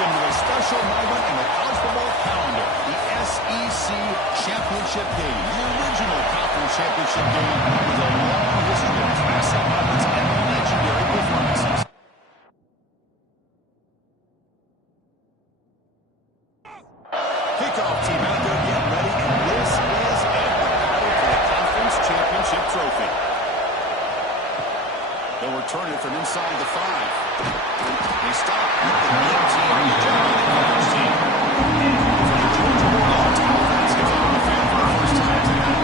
into a special moment in the college football calendar, the SEC Championship Game. The original conference championship game with a long history of classic moments and legendary performances. Kickoff team out there getting ready, and this is a battle for the conference championship trophy. They'll return it from inside the 5. They stop at the 19, rejecting the coverage team. So the Georgia Bulldogs offense gets on the field for the first time tonight.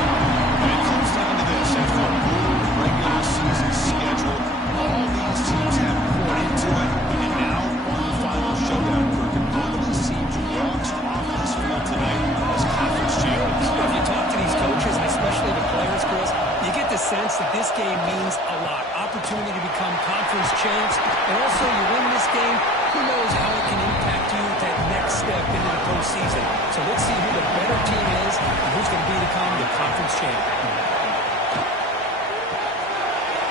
And it comes down to this. After a brutal regular season schedule, all these teams have poured into it. And now, one final showdown where can normally see dogs off this field tonight as conference champions. If you talk to these coaches, and especially the players, Chris, you get the sense that this game means a lot. Opportunity to become conference champs, and also you win this game, who knows how it can impact you that next step into the postseason. So let's see who the better team is and who's going to become the conference champ.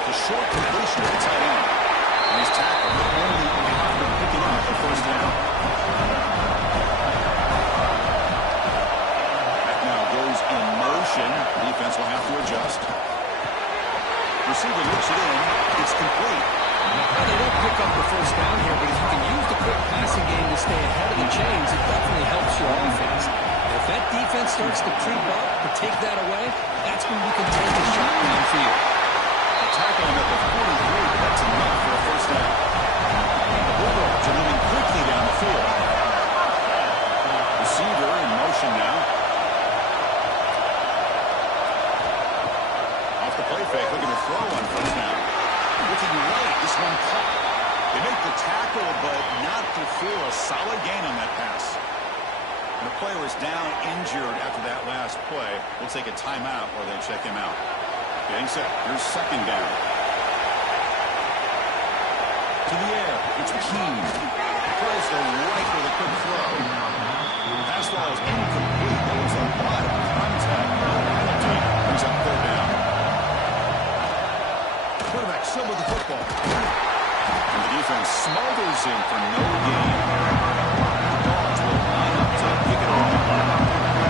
The short completion to the tight end. And he's tackled only after picking up the first down. That now goes in motion. Defense will have to adjust. Receiver looks it in. It's complete. Well, they don't pick up the first down here, but if you can use the quick passing game to stay ahead of the chains, it definitely helps your offense. And if that defense starts to creep up or take that away, that's when we can take a shot down for you. A tackle him at the 43, but that's enough for a first down. The Bulldogs are moving quickly down the field. Receiver in motion now. Off the play fake, looking to throw on first down. Looking right, this one caught. They make the tackle, but not fulfill a solid gain on that pass. And the player is down injured after that last play. We'll take a timeout while they check him out. Getting set. Here's second down. To the air. It's Keene. Throws the right with a quick throw. Pass ball is incomplete. There was a lot of contact. No penalty. Brings up third down. Quarterback still with the football. And the defense smothers him for no gain. The Dogs will line up to kick it off.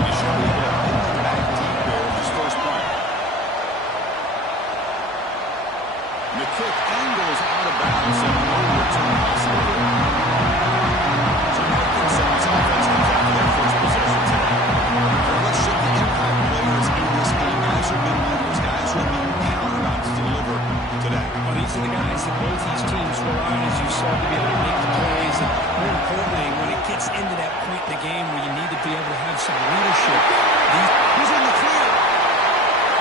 He should be able to hit the back deep there with his first punt. And the kick angles out of bounds and no return possible. So Arkansas's offense comes out to their first possession today. Let's check the impact players in this game. Guys who have been winners, guys who have been counted on to deliver today. Well, these are the guys that both these teams rely on, as you saw, to be able to make the plays. And more importantly, when it gets into that point in the game where you need to be able to have some leadership. He's in the clear.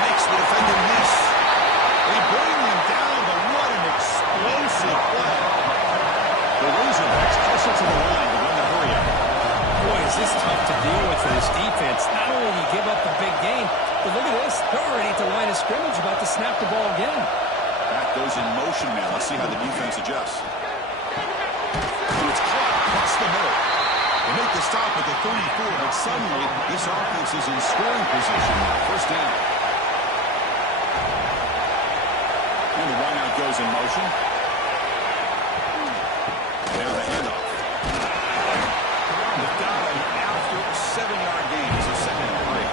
Makes the defender miss. They bring him down, but what an explosive play. The Razorbacks hustle to the line to win the hurry-up. Boy, is this tough to deal with for this defense. Not only do you give up the big gain, but look at this. They're already at the line of scrimmage about to snap the ball again. Back goes in motion now. Let's see how the defense adjusts. And it's caught across the middle. They make the stop at the 34, but suddenly this offense is in scoring position. First down. And the wideout goes in motion. Now the handoff. They've got him after a 7-yard gain. So second and 3.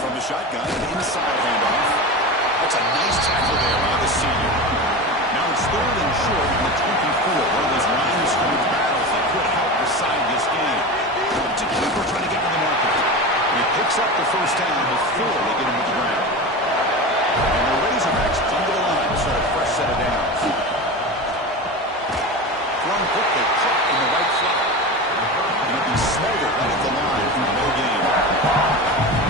From the shotgun, an inside handoff. That's a nice tackle there by the senior. Now it's third and short in the 24. One of those line of scrimmage battles that could help decide this game. It's a keeper trying to get to the market. And he picks up the first down before they get him to the ground. And the Razorbacks come to the line to start a fresh set of downs. Thrown quickly, caught in the right flat. And he'll be smothered right at the line for no gain.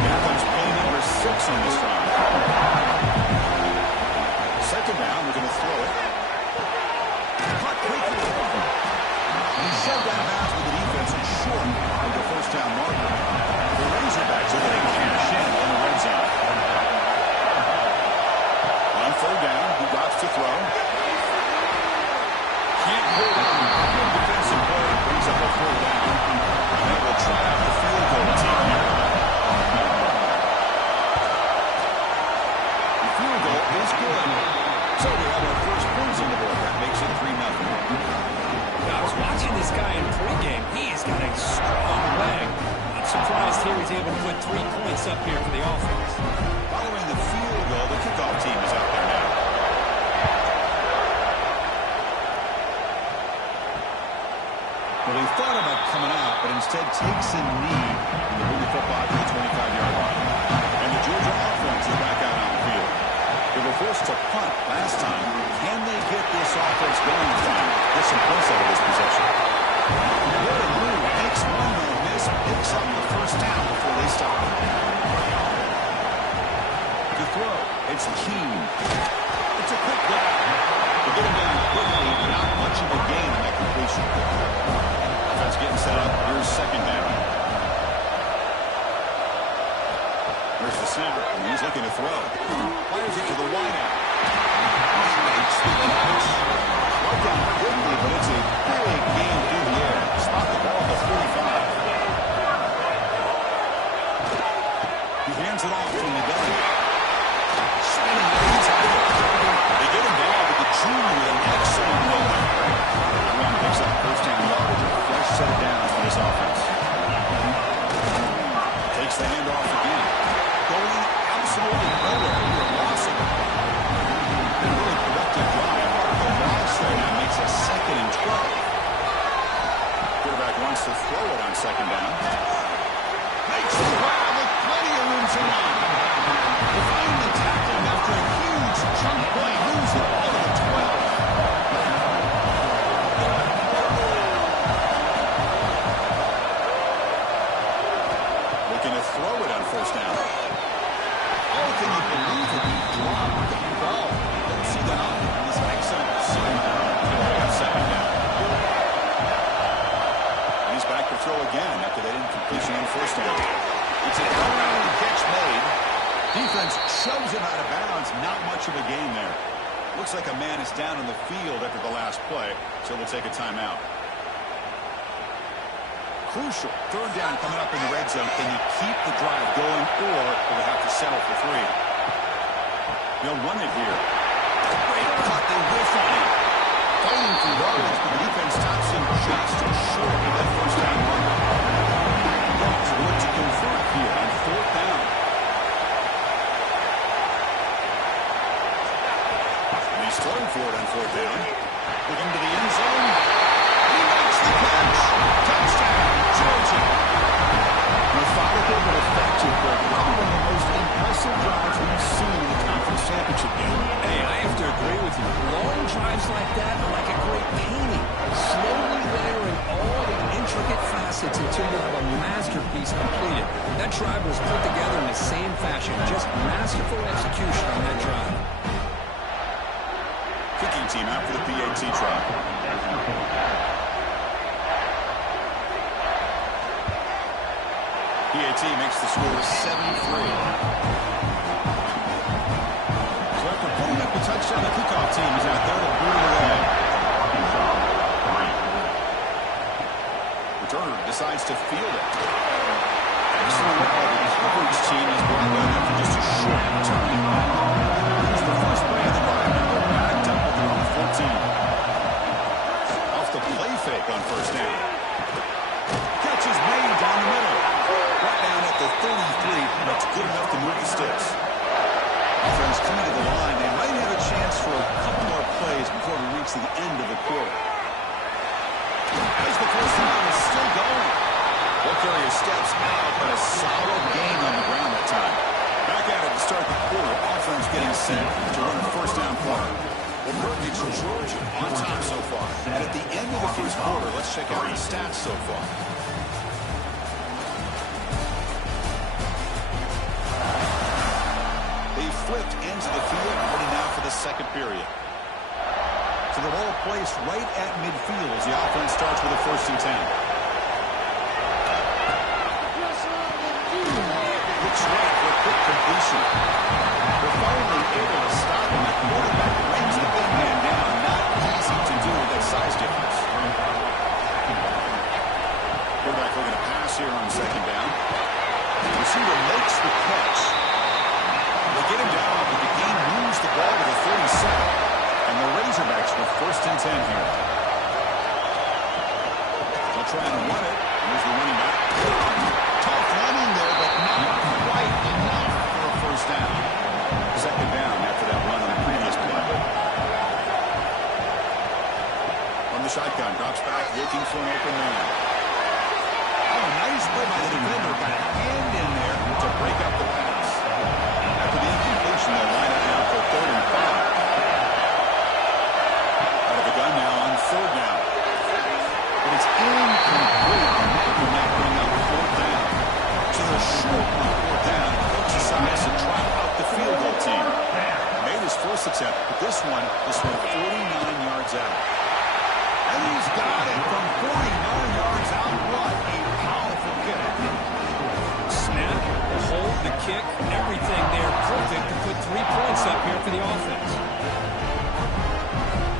Now comes play number 6 on this drive. Second down, we're going to throw it. Caught quickly. He's shoved out of bounds with the defense and short of the first down marker. The Razorbacks are going to cash in on the red zone. So we have our first points on the board. That makes it 3-0. I was watching this guy in pregame. He's got a strong leg. Not surprised here he's able to put 3 points up here for the offense. Following the field goal, the kickoff team is out there now. Well, he thought about coming out, but instead takes a knee and they bring the football to the 25-yard line. And the Georgia offense is back out on the field. They were forced to punt last time. Can they get this offense going time? Get some points out of this possession. What a move. Makes one no miss. Picks up the first down before they stop it. To throw, it's Keene. It's a quick grab. To get him down quickly, not much of a gain in that completion. Offense getting set up. Here's second down. There's the snap, and he's looking to throw. Fires it to the wideout. Makes the catch. Brought down quickly, but it's a big gain through the air. Spot the ball at the 45. He hands it off from the gun. Spinning leads out of it. They get him down to the junior with an excellent moment. Run picks up first down yardage. A fresh set of downs for this offense. Takes the handoff again. Going absolutely nowhere. You're lossing it. A really productive drive. The loss there now makes a 2nd and 12. Quarterback wants to throw it on second down. Makes the grab with plenty of room to run. Finally tackled after a huge chunk play. Moves the ball to the 12. Looking to throw it on first down. Oh, can you believe it? He dropped the ball. Don't see that on this excellent receiving. Second down. He's back to throw again after that incompletion on first down. It's a around catch made. Defense shoves him out of bounds. Not much of a gain there. Looks like a man is down on the field after the last play, so we'll take a timeout. Crucial. Third down coming up in the red zone. Can you keep the drive going, or will they have to settle for 3? They'll run it here. Great cut. They whiff on him. Fighting for yards, but the defense stops him just short of that first down run. Dogs look to convert here on 4th down. And he's throwing for it on 4th down. Looking to the end zone. He makes the catch. Touchdown, Georgia. Methodical but effective, but probably one of the most impressive drives we've seen in the conference championship game. Hey, I have to agree with you. Long drives like that are like a great painting. Slowly layering all the intricate facets until you have a masterpiece completed. That drive was put together in the same fashion. Just masterful execution on that drive. Kicking team out for the PAT try. PAT makes the score 7-3. So after putting up the touchdown, the kickoff team is out there to boot it away. Returner decides to field it. Excellent ball. The coverage team is brought down after just a short return. Here's the first play of the drive, and they're backed up at their own 14. Off the play fake on first down. Catch is made down the middle. Right down at the 33, that's good enough to move the sticks. Offense coming to the line. They might have a chance for a couple more plays before we reach the end of the quarter. As the first down is still going. They'll carry his steps out, but a solid gain on the ground that time. Back at it to start the quarter. Offense getting set to run a first down play. Well, Burt, it's Georgia on top so far. And at the end of the first quarter, let's check out the stats so far. They flipped into the field, ready now for the second period. So the ball placed right at midfield as the offense starts with a 1st and 10. Looks right for a quick completion. They're finally able to stop him. The quarterback brings the big man down. Not easy to do with that size difference. Quarterback looking to pass here on second down. The receiver makes the catch. They get him down, but the game moves the ball to the 37. 10 here. They'll try and run it. Here's the running back. Tough running there, but not quite enough for a first down. Second down after that run on the previous play. From the shotgun, drops back, looking for an open man. Oh, nice play by the defender. Got a hand in there to break up the pass. After the incompletion, they'll line up now for 3rd and 5. Out of the gun now on 3rd down. But it's incomplete, and that will now bring up 4th down. So they're short on 4th down. Coach decides to try out the field goal team. Made his first attempt, but this one 49 yards out. And he's got it from 49 yards out. What a powerful kick. Snap, the hold, the kick, everything there perfect to put 3 points up here for the offense.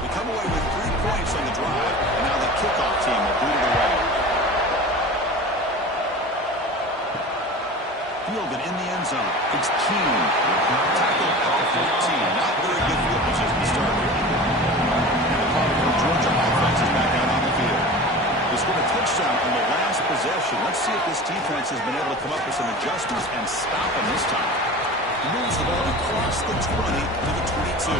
We come away with 3 points on the drive, and now the kickoff team will boot it away. Fielded in the end zone. It's Keene. Tackled at 14. Not very good field position to start here. And the Cardinal Georgia offense is back out on the field. They scored a touchdown on the last possession. Let's see if this defense has been able to come up with some adjustments and stop them this time. Moves the ball across the 20 to the 22.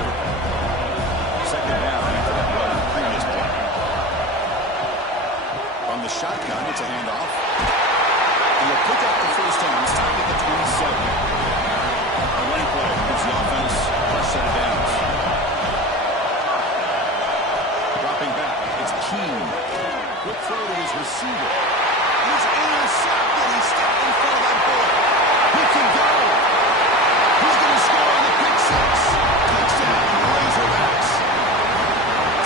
Second down after that run on the previous play. From the shotgun, it's a handoff. And they'll pick up the first down. It's time at the 27. A running play gives the offense first set of downs. Dropping back, it's Keene. Quick throw to his receiver. He's intercepted. He's stepped in front of that ball. He can go. He's going to score on the pick six. Touchdown, Razorbacks.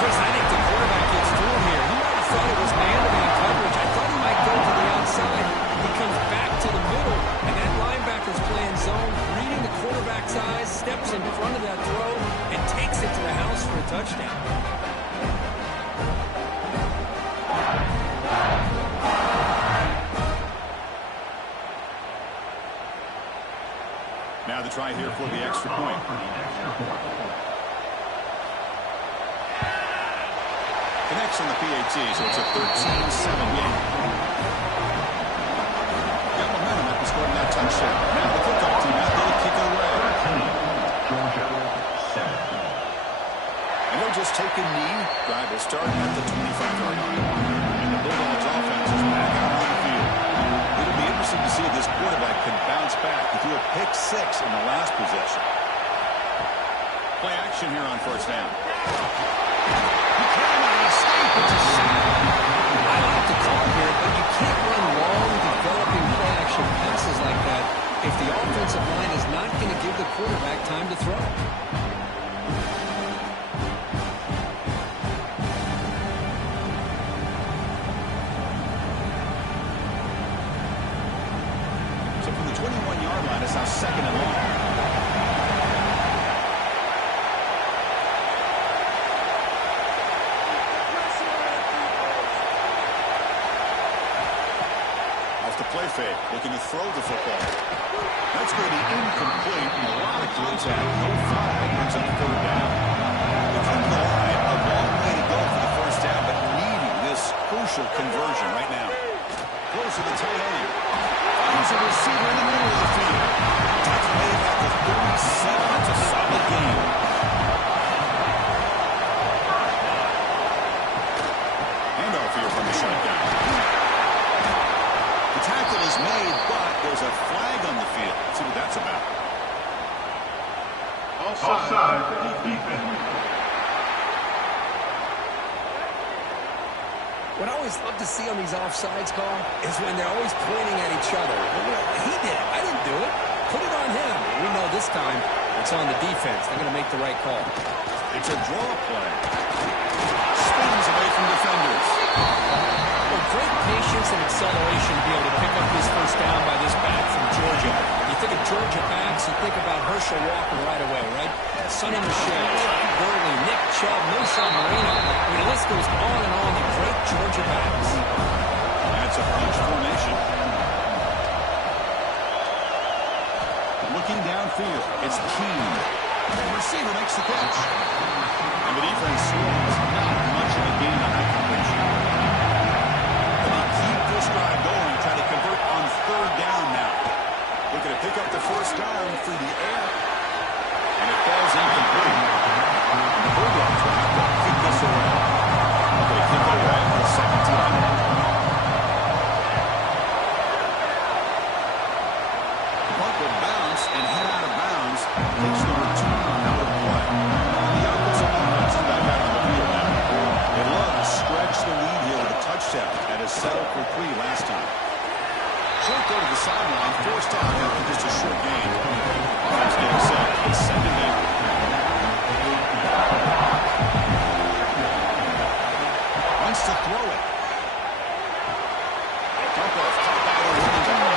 Chris, I think the quarterback gets through here. He might have thought it was man-to-man coverage. I thought he might go to the outside. He comes back to the middle, and that linebacker's playing zone, reading the quarterback's eyes, steps in front of that throw, and takes it to the house for a touchdown. Now the try here for the extra point. Connects on the PAT, so it's a 13-7 game. Got momentum after scoring that touchdown. Now the kickoff team out there to kick it away. And they'll just take a knee. Drive will start at the 25-yard line. And the Bulldogs offense is back out on the field. It'll be interesting to see if this quarterback can bounce back. He threw a pick six in the last possession. Play action here on first down. He cannot escape. It's a sack. I like the call here, but you can't run long, developing play-action passes like that if the offensive line is not going to give the quarterback time to throw. So from the 21-yard line, it's now second and long. Play fake, looking to throw the football. That's going to be incomplete, and a lot of contact. No flag, brings up third down. They come to the line, a long way to go for the first down, but needing this crucial conversion right now. Close to the tail end. Finds a receiver in the middle of the field. That's made at the 37. That's a solid game. Handoff here from the shotgun. Tackle is made, but there's a flag on the field. Let's see what that's about. Offside. Defense. What I always love to see on these offsides call is when they're always pointing at each other. Well, he did. I didn't do it. Put it on him. We know this time it's on the defense. They're going to make the right call. It's a draw play. Spins away from defenders. Well, great patience and acceleration to be able to pick up this first down by this back from Georgia. You think of Georgia backs, you think about Herschel Walker right away, right? Sonny Michel, Gurley, Nick Chubb, Knowshon Moreno. I mean, the list goes on and on. The great Georgia backs. That's a punch formation. Looking downfield, it's Keene. The receiver makes the catch. And the defense scores. Not almost done through the air. And it falls incomplete. The Bulldogs will have to kick this away. Okay, kick it away for the second time. The puck will bounce and head out of bounds. Takes the return out of play. The Arkansas offense is back out on the field now. They love to stretch the lead here with a touchdown and has settled for 3 last time. Short go to the sideline, forced out after just a short gain. Offense getting set. It's second down. Wants to throw it. Dump off, top out of the running back.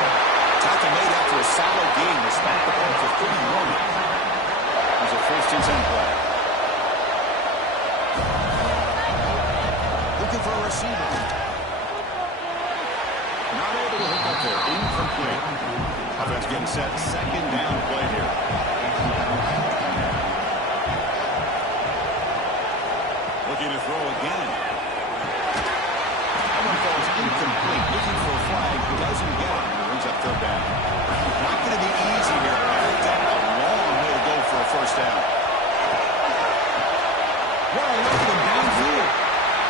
Tackle made after a solid gain. They smacked the ball for 31. There's a first and 10 play. Looking for a receiver. Not able to hook up there. Incomplete. Offense getting set. Second down play here. Looking to throw again. That one falls incomplete. Looking for a flag. Doesn't get it. Brings up third down. Not going to be easy here. Down a long way to go for a first down. Well, look at him downfield.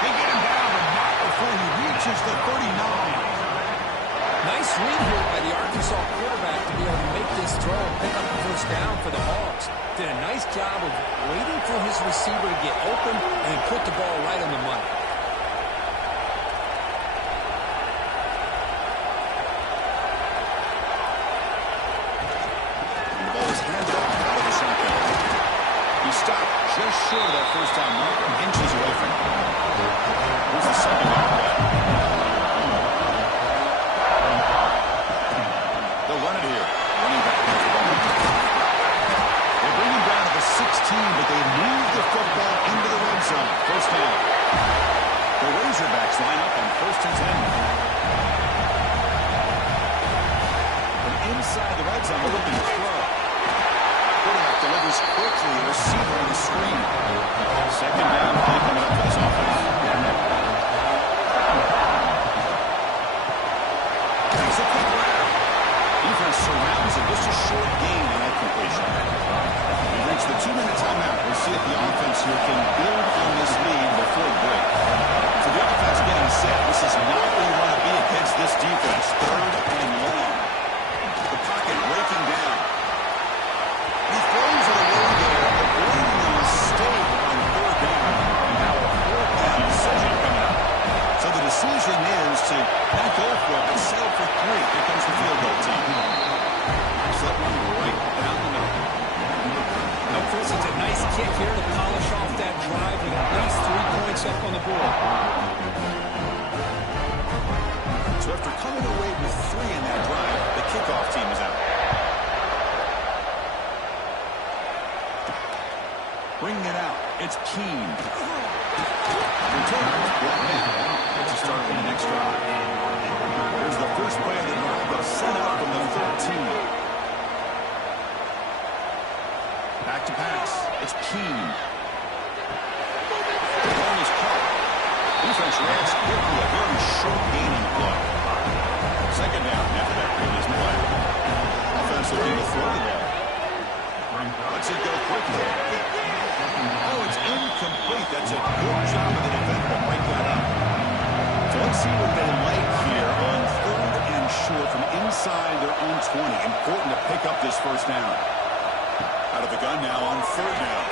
They get him down, but not before he reaches the 39. Nice read here by the Arkansas quarterback to be able to make this throw and pick up the first down for the Hogs. Did a nice job of waiting for his receiver to get open and put the ball right on the money. And the ball is handed off out of the shotgun. He stopped just short of that first down marker, inches away from it. Here's the second down play. They'll run it here. Running back has the ball. They bring him down to the 16, but they move the football into the red zone. First down. The Razorbacks line up on first and 10. From inside the red zone, they're looking to throw. Quarterback delivers quickly. The receiver on the screen. Second down play coming up for this offense. Takes a quick round. Defense surrounds it. Just a short gain on that completion. We've reached the 2-minute timeout. We'll see if the offense here can build on this lead before the break. So the offense getting set. This is not where you want to be against this defense. Third and long. The pocket breaking down. He throws it away there, avoiding a mistake on third down. Now a fourth down decision coming up. So the decision is to not go for it, but settle for 3. Here comes the field goal team. So that one right down the middle. Now, Chris, it's a nice kick here to polish off that drive with at least 3 points up on the board. So after coming away with 3 in that drive, the kickoff team is out. Bringing it out, it's Keene. Return is brought down to start on the next drive. Here's the first play of the drive. They'll set out from the 13. Back to pass. It's Keene. The ball is caught. Defense reacts quickly. A very short gain on the play. Second down after that previous play. Offense looking to throw the ball. Lets it go quickly. Oh, it's incomplete. That's a good job of the defender to break that up. So let's see what they like here on third and short from inside their own 20. Important to pick up this first down. Out of the gun now on third down.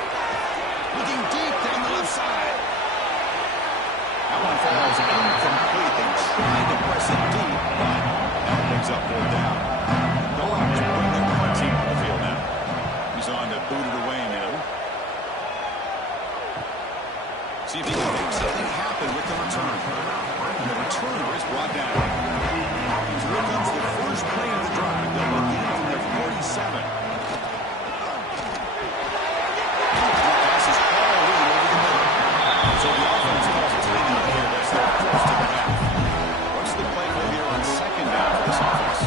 Looking deep down the left side. That one falls incomplete. They tried to press it deep, but now picks up fourth down. The Hawks bring their punt team on the field now. He's on to boot it away now. See if he can make something happen with the return. And the returner is brought down. So here comes the first play of the drive. They'll look in from their 47. Pass is all the way over the middle. So the offense calls a timeout here. That's their first of the half. What's the play call here on second down for this offense?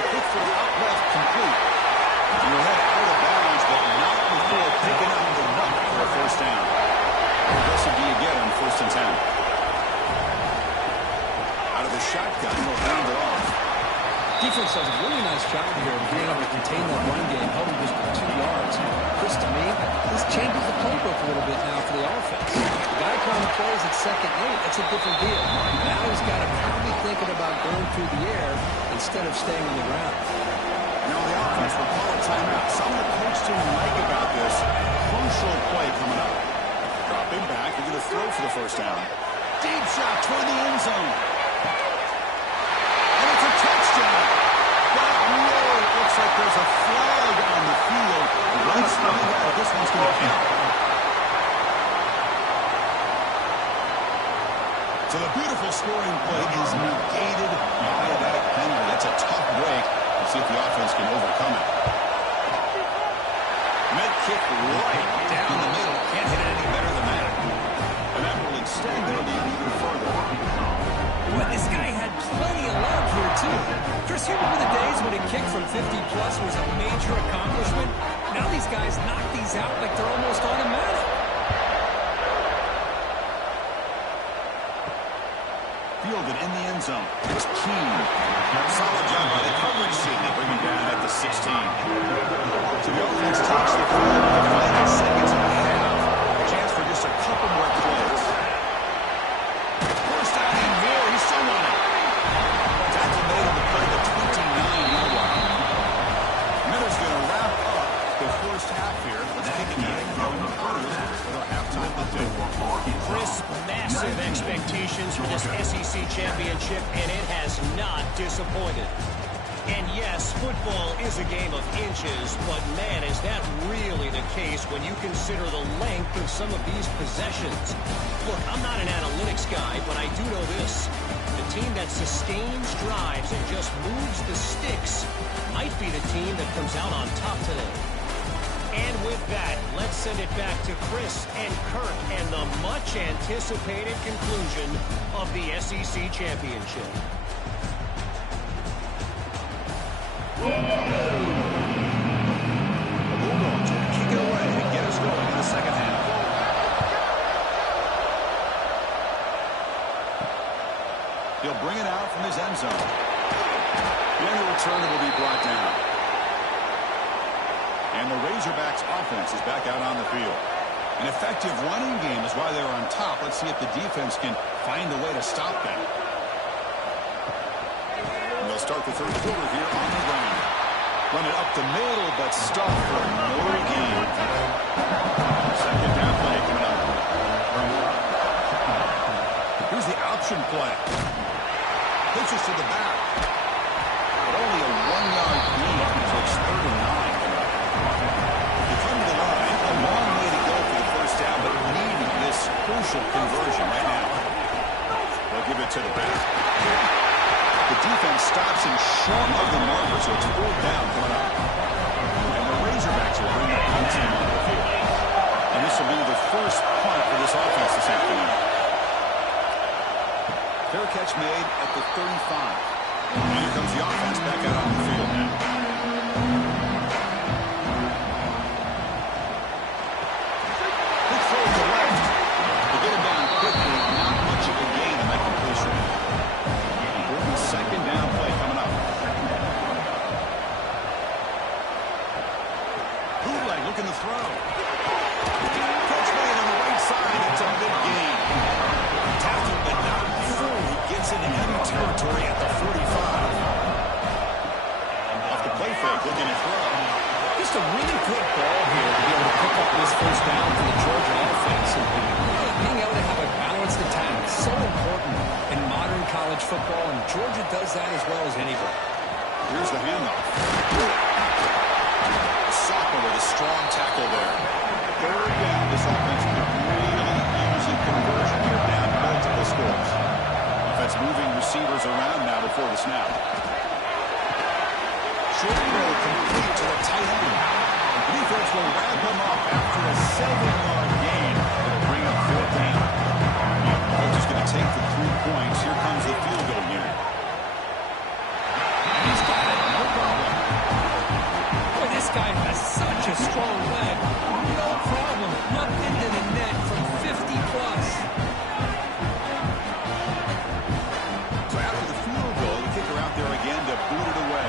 A quick for the out left complete. You'll head out of bounds, but not before picking up the ruck for a first down. How aggressive do you get on first and 10? Out Defense does a really nice job here of being able to contain that run game, held him just for 2 yards. Chris, to me, this changes the playbook a little bit now for the offense. The guy calling plays at 2nd and 8, that's a different deal. Now he's got to probably thinking about going through the air instead of staying on the ground. Now the offense will call a timeout. Some of the coach didn't like about this. Crucial play coming up. Dropping back, they're going to throw for the first down. Deep shot toward the end zone. And it's a touchdown. That really looks like there's a flag on the field. Let's find out if this one's going to count. So the beautiful scoring play is negated by that penalty. That's a tough break. Let's see if the offense can overcome it. Med kick right down the middle. Can't hit it any better than that. And that will extend their lead even further. Boy, this guy had plenty of love here, too. Chris, you remember the days when a kick from 50-plus was a major accomplishment? Now these guys knock these out like they're almost automatic. Fielded in the end zone. It's Keene. Solid job by the coverage team. They bring him down at the 16. So the offense takes the field in the final seconds of the half. A chance for just a couple more plays. First down and more. He's still on it. Tackle made on the play, the 29-yard line. Miller's going to wrap up the first half here. Let's kick it in from the Cardinals with our halftime update. Chris, massive expectations for this SEC championship, and it has not disappointed. And yes, football is a game of inches, but man, is that really the case when you consider the length of some of these possessions. Look, I'm not an analytics guy, but I do know this. The team that sustains drives and just moves the sticks might be the team that comes out on top today. And with that, let's send it back to Chris and Kirk and the much-anticipated conclusion of the SEC championship. The Bulldogs will kick it away and get us going in the second half. He'll bring it out from his end zone. The end return will be brought down. And the Razorbacks offense is back out on the field. An effective running game is why they're on top. Let's see if the defense can find a way to stop them. And they'll start the third quarter here on the ground. Run it up the middle, but stop for no gain. Second down play coming up. Here's the option play. Pitches to the back. But only a 1-yard gain, so it's 3rd and 9. You come to the line, a long way to go for the first down, but needing this crucial conversion right now. They'll give it to the back. The defense stops him short of the marker, so it's 4th down coming up. And the Razorbacks will bring the punt team on the field. And this will be the first punt for this offense this afternoon. Fair catch made at the 35. And here comes the offense back out on the field now. Big throw to the left. To get him down quickly, not much of a gain on that completion. Important second down play coming up. Bootleg looking to throw. Catch made on the right side. It's a big gain. Tackled, but not before he gets into enemy territory at the 45. Off the play fake, looking to throw. Just a really good ball here to be able to pick up this first down for the Georgia offense. And really being able to have a balanced attack is so important in modern college football, and Georgia does that as well as anybody. Here's the handoff. Soccer with a strong tackle there. 3rd down, this offense could really use a conversion here down multiple scores. Offense moving receivers around now before the snap. Short throw complete to the tight end. The defense will wrap him up after a 7-yard gain. It'll bring up 4th down. Coach is going to take the 3 points. Here comes the field goal here. And he's got it. No problem. Boy, this guy has such a strong leg. No problem. Up into the net from 50-plus. So after the field goal, the kicker out there again to boot it away.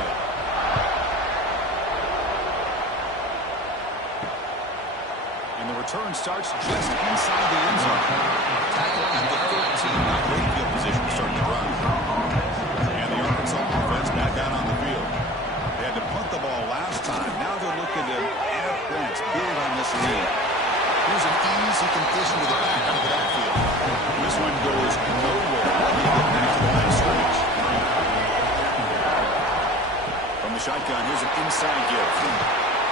return starts just inside the end zone. Tackle at the 13, not great field position to start the run. And the Arkansas offense back out on the field. They had to punt the ball last time. Now they're looking to add points, build on this lead. Here's an easy completion to the back of the backfield. This one goes nowhere. Let me get back to the line of scrimmage. From the shotgun, here's an inside give.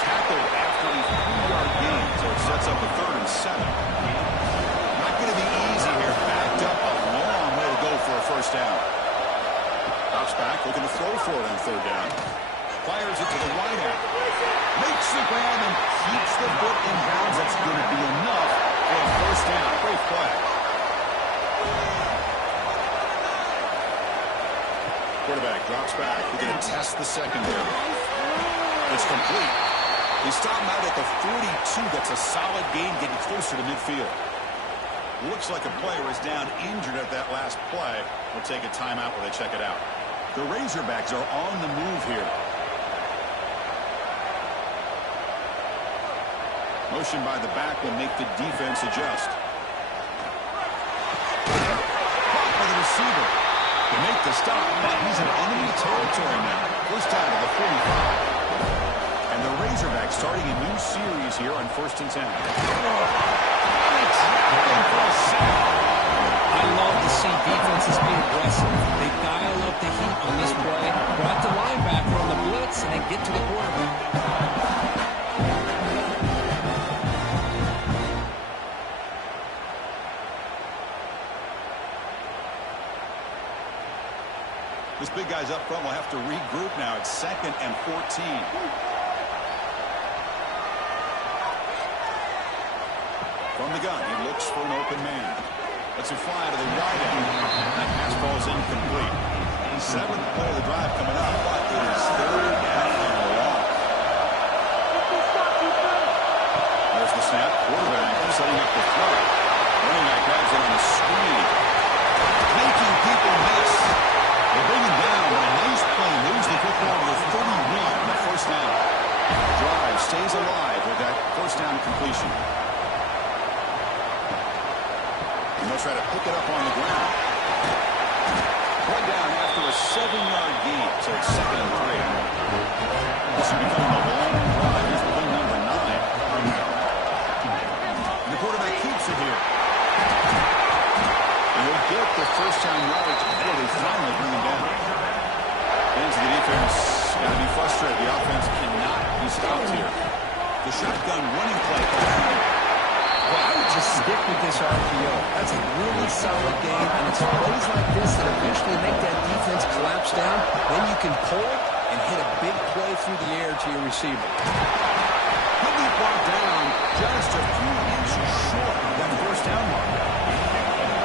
Tackled after a 3-yard gain, so it sets up a 3rd and 7. Not going to be easy here. Backed up a long way to go for a first down. Drops back, looking to throw for it on 3rd down. Fires it to the wideout. Makes the grab and keeps the foot in bounds. That's going to be enough for a first down. Great play. Quarterback drops back. We're going to test the secondary. It's complete. They stop him out at the 42. That's a solid gain, getting closer to midfield. Looks like a player is down injured at that last play. We'll take a timeout while they check it out. The Razorbacks are on the move here. Motion by the back will make the defense adjust. Caught by the receiver. They make the stop, but he's in enemy territory now. First down to the 45. And the Razorbacks starting a new series here on 1st and 10. I love to see defenses be aggressive. They dial up the heat on this play, brought the linebacker on the blitz, and then get to the quarterback. This big guy's up front will have to regroup now. It's 2nd and 14. From the gun, he looks for an open man. Lets it fly to the wide end. That pass ball's incomplete. 7th play of the drive coming up, but it is 3rd down and long. There's the snap. Quarterback setting up the throw. Running back grabs it on the screen. Making people miss. They bring him down, but a nice play moves the football to the 31, the first down. The drive stays alive with that first down completion. And they'll try to pick it up on the ground. Brought down after a 7-yard gain, so it's 2nd and 3. This will become a long drive. Here's the win number 9. And the quarterback keeps it here. And they'll get the first down yardage before they finally bring them down. Fans of the defense got to be frustrated. The offense cannot be stopped here. The shotgun running play. Well, I would just stick with this RPO. That's a really solid game, and it's plays like this that eventually make that defense collapse down. Then you can pull it and hit a big play through the air to your receiver. He'll be brought down just a few inches short of that first down mark.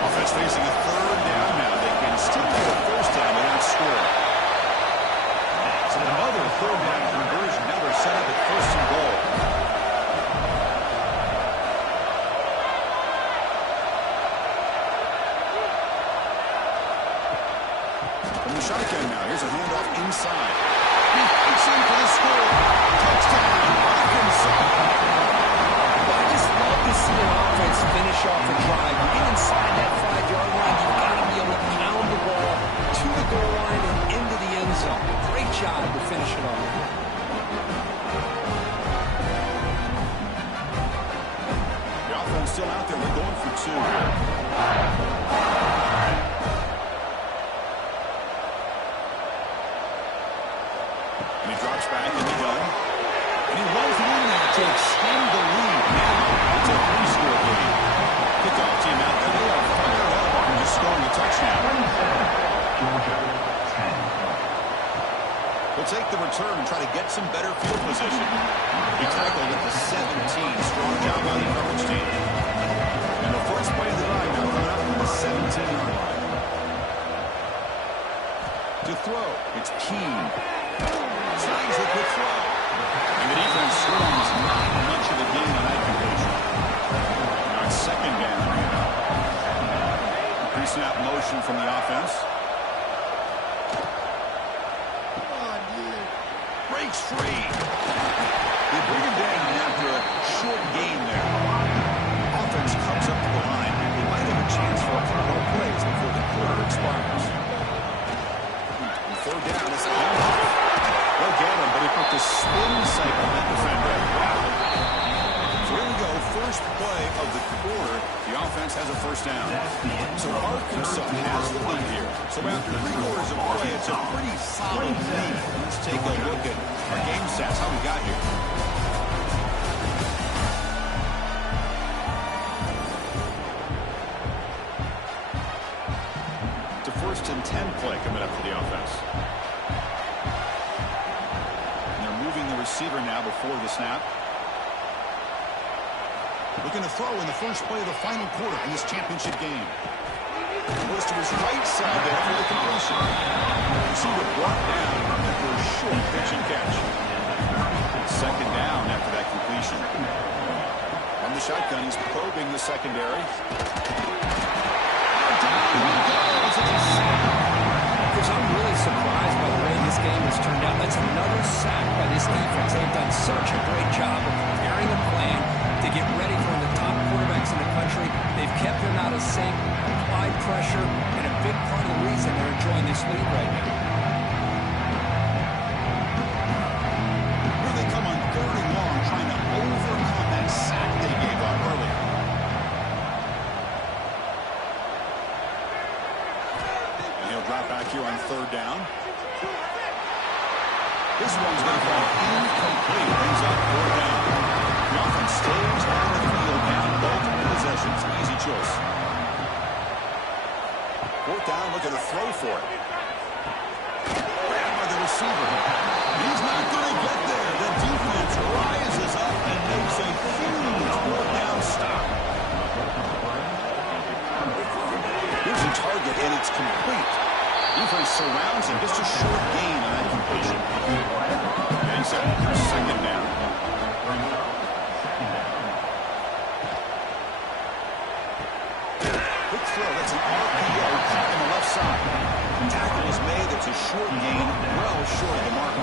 Offense facing a 3rd down now. They can still get a first down without scoring. So another 3rd down conversion. Now they're set up at 1st and goal. From the shotgun now, here's a handoff inside. He fights in for the score. Touchdown, Arkansas. Well, I just love to see an offense finish off a drive. You get inside that 5-yard line, you've got to be able to pound the ball to the goal line and into the end zone. Great job to finish it off. The offense still out there. They're going for 2 here. And he drops back in the gun. And he runs it in there to extend the lead. Now it's a 3-score game. Kickoff team out there. They are fired up and just scoring a touchdown. We'll take the return and try to get some better field position. He tackled at the 17. Strong job by the coverage team. And the first play of the drive now coming up from the 17-yard line. To throw, it's Keene. Snags the quick throw. And the defense screams not much of a gain on that completion. Now it's 2nd down. Pre-snap motion from the offense. breaks free. They bring him down after a short gain there. Offense comes up to the line. They might have a chance for a couple more plays before the quarter expires. And third down is handoff. They'll get him, but he put the spin cycle that defender. So here we go, first play of the quarter. The offense has a first down. So Arkansas has the lead here. So after 3 quarters of play, it's a pretty solid lead. Let's take a look at our game stats, how we got here. It's a 1st and 10 play coming up for the offense. And they're moving the receiver now before the snap. Looking to throw in the first play of the final quarter in this championship game. Goes to his right side there for the completion. Receiver brought down after a short pitch and catch. Second down after that completion. On the shotgun, he's probing the secondary. Down he goes. It's a sack. Because I'm really surprised by the way this game has turned out. That's another sack by this defense. They've done such a great job of preparing a plan to get ready for the top quarterbacks in the country. They've kept them out of sync, applied pressure, and a big part of the reason they're enjoying this lead right now. Here they come on 3rd and long, trying to overcome that sack they gave up earlier. And he'll drop back here on 3rd down. This one's going to fall incomplete. Brings up 4th down. The offense stays on the field now. Multiple possessions. Easy choice. 4th down, look at the throw for it. Grabbed by the receiver. He's not going to get there. The defense rises up and makes a huge 4th down stop. Here's a target, and it's complete. Defense surrounds him. Just a short gain on that completion. And he's out for 2nd down. Quick throw. That's an RPO caught on the left side. Tackle is made. It's a short gain, well short of the mark.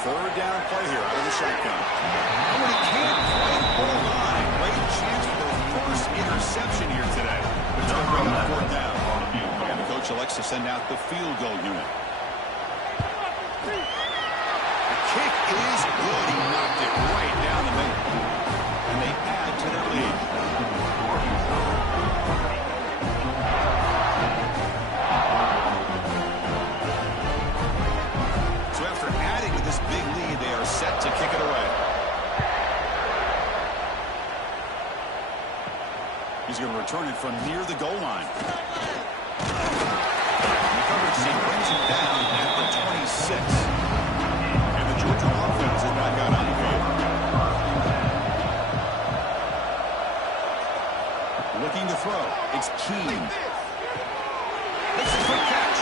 3rd down play here out of the shotgun. Oh, and he can't quite pull the line. Great chance for their first interception here today. But it's going to bring up 4th down. And the coach elects to send out the field goal unit. The kick is good. He knocked it right down the middle. And they add to their lead. So after adding to this big lead, they are set to kick it away. He's going to return it from near the goal line. The coverage team brings him down at the 26. And the Georgia offense is back out on the field. Looking to throw. It's Keene. It's a quick catch.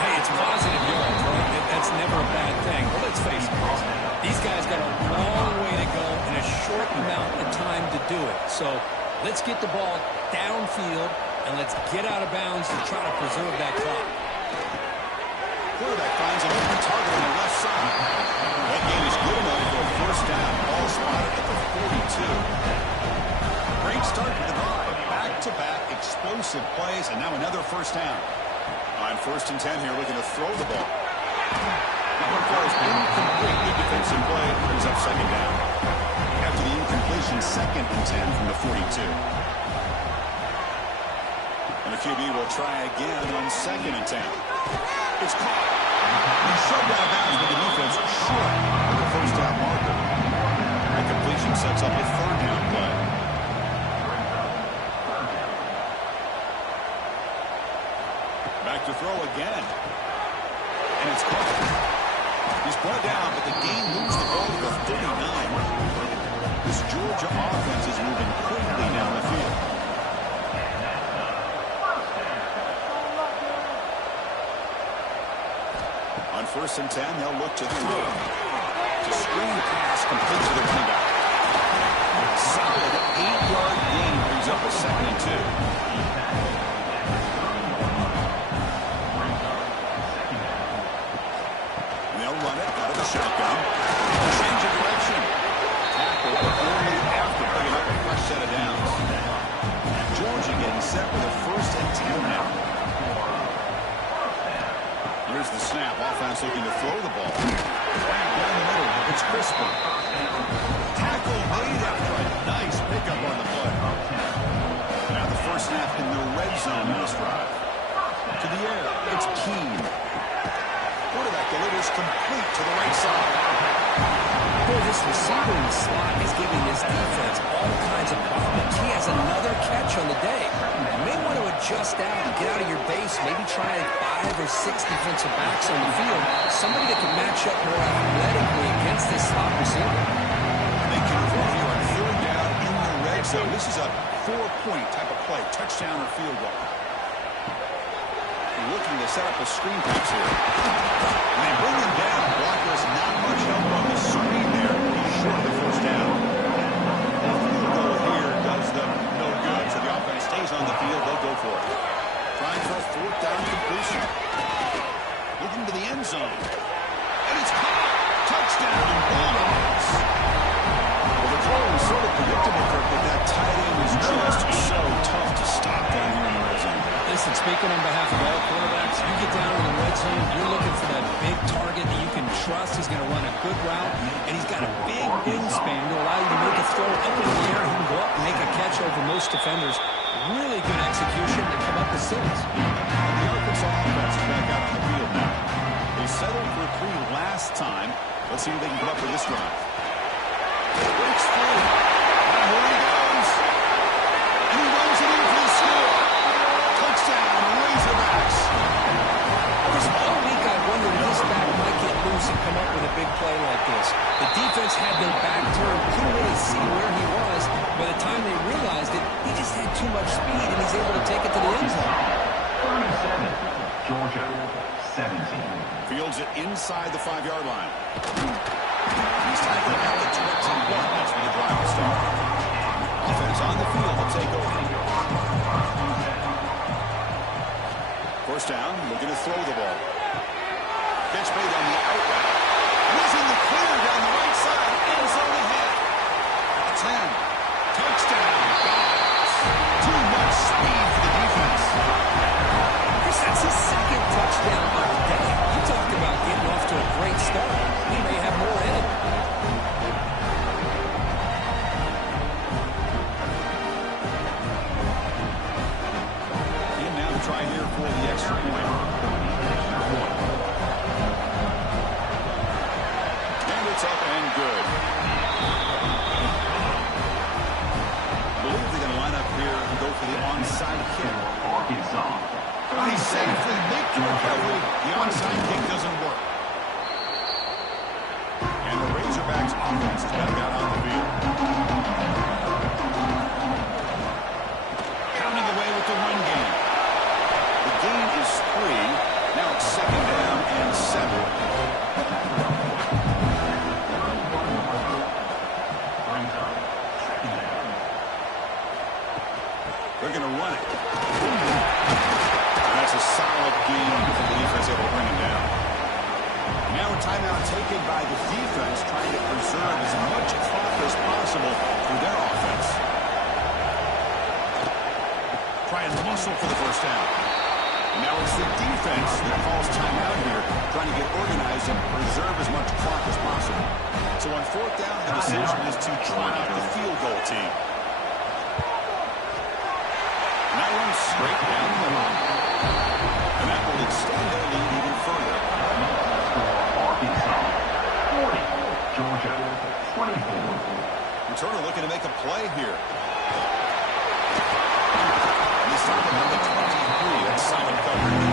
Hey, it's positive yards, right? That's never a bad thing. But let's face it, these guys got a long way to go in a short amount of time to do it. So let's get the ball downfield, and let's get out of bounds to try to preserve that clock. Quarterback finds an open target on the left side. That game is good enough for a first down. Ball spotted at the 42. Great start to the drive. Back-to-back explosive plays, and now another first down. On 1st and 10 here, looking to throw the ball. That one throws incomplete. Good defensive play. Brings up 2nd down. After the incompletion, 2nd and 10 from the 42. And the QB will try again on 2nd and 10. It's caught. He's shoved out of bounds, but the defense short of the first down marker. That completion sets up a 3rd down play. Back to throw again. And it's caught. He's brought down, but the game moves the ball to the 39. This Georgia offense is moving quickly down the field. On 1st and 10, they'll look to throw. To screen pass complete to the running back. Solid 8-yard gain brings up a 2nd and 2. Here's the snap. Offense looking to throw the ball. Down the middle. It's Crispin. Tackle made after a nice pickup on the play. Now the first snap in the red zone in this drive. To the air. It's Keene. Quarterback delivers complete to the right side. Boy, this receiver in the slot is giving this defense all kinds of problems. He has another catch on the day. You may want to adjust out and get out of your base. Maybe try 5 or 6 defensive backs on the field. Somebody that can match up more athletically against this slot receiver. They can convert here on 3rd down in the red zone. This is a 4-point type of play. Touchdown or field goal. Looking to set up a screen pass here. And they bring him down. Walker's not much help on the screen there. He's short of the first down. The field goal here does them no good. So the offense stays on the field. They'll go for it. Trying for a 4th down completion. Looking to the end zone. And it's caught. Touchdown, Bulldogs. Well, the throw was sort of predictable, but that tight end was just so tough to stop down here in the red zone. Listen, speaking on behalf of all quarterbacks, you get down in the red zone, you're looking for that big target that you can trust. He's going to run a good route, and he's got a big wingspan to allow you to make a throw up in the air. He can go up and make a catch over most defenders. Really good execution to come up with 6. The Arkansas offense is back out on the field now. They settled for 3 last time. Let's see if they can come up with this drive. Breaks through. And here he goes. And he runs it in for the score. Touchdown, Razorbacks. All week I wondered if this back might get loose and come up with a big play like this. The defense had their back turned, couldn't really see where he was. By the time they realized it, he just had too much speed, and he's able to take it to the end zone. 37, Georgia, 17. Fields it inside the 5-yard line. He's tackled at the 21. That's where the drive will start. Offense on the field will take over. 1st down, looking to throw the ball. Pitch made on the out route. He's in the clear down the right side. End zone ahead. 10. Touchdown. Dogs. Too much speed for the defense. Chris, that's his 2nd touchdown of the day. You talked about getting off to a great start. He may have more in it. And now to try here for the extra point. And it's up and good. I believe they're going to line up here and go for the onside kick. Arkansas. He safely makes the recovery. The onside kick doesn't work. And the Razorbacks offense is back out on the field. Pounding away with the run game. The gain is 3. Now it's 2nd down and 7. They're going to run it. That's a solid game for the defense able to bring him down. Now a timeout taken by the defense, trying to preserve as much clock as possible for their offense. Try and muscle for the 1st down. Now it's the defense that calls timeout here, trying to get organized and preserve as much clock as possible. So on 4th down, the decision is to try out the field goal team. And that runs straight down the middle. And that will extend their lead even further. Arkansas, 40, Georgia, 24. Returner looking to make a play here. And he's talking about the 23. That's solid coverage.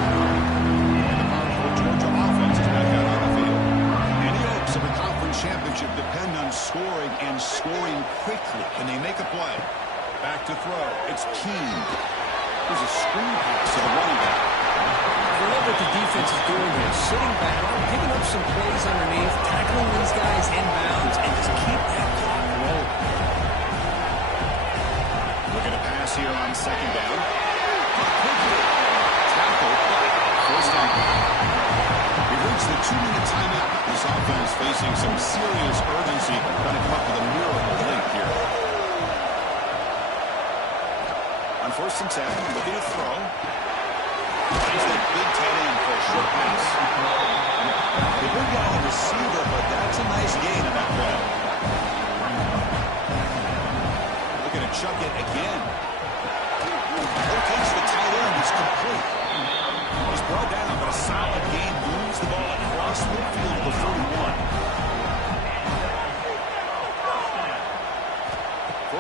And the powerful Georgia offense is back out on the field. Any hopes of a conference championship depend on scoring and scoring quickly. Can they make a play? Back to throw. It's Keene. There's a screen pass to the running back. I love what the defense is doing here. Sitting back, picking up some plays underneath, tackling these guys inbounds, and just keep that clock rolling. Looking to pass here on 2nd down. Tackle. 1st down. We've reached the 2-minute timeout. This offense facing some serious urgency. Trying to come up with a miracle late here. On 1st and 10, looking to throw. He's that big tight end for a short pass. That's a nice gain on that play. Looking to chuck it again. Locates the tight end. It's complete. He's brought down, but a solid gain moves the ball across midfield to 41.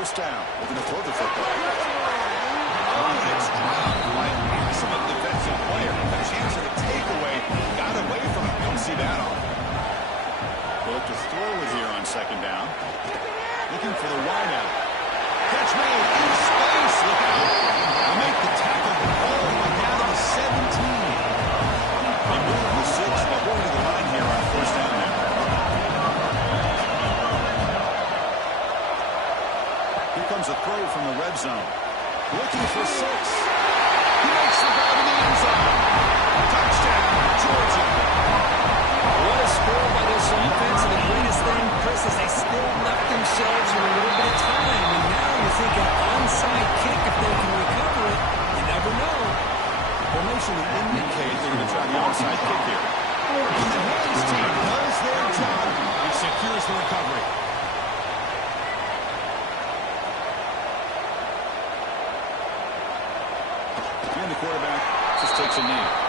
First down, looking to throw the football. Oh, and it's dropped by an excellent defensive player. A chance of a takeaway. Got away from him. Don't see that on. Look to throw it here on second down. Looking for the wideout. Catch made in space. Look out. They make the tackle all the way down to the 17. They move the 6. They'll go to the line here on first down now. Here comes a throw from the red zone. Looking for 6. He makes the ball to the end zone. Touchdown, Georgia. What a score by this offense. And the greatest thing, Chris, is they still left themselves with a little bit of time. And now you think an onside kick, if they can recover it, you never know. Formation would indicate they're going to try the onside kick here. And the Hayes team does their job and secures the recovery. And the quarterback just takes a knee.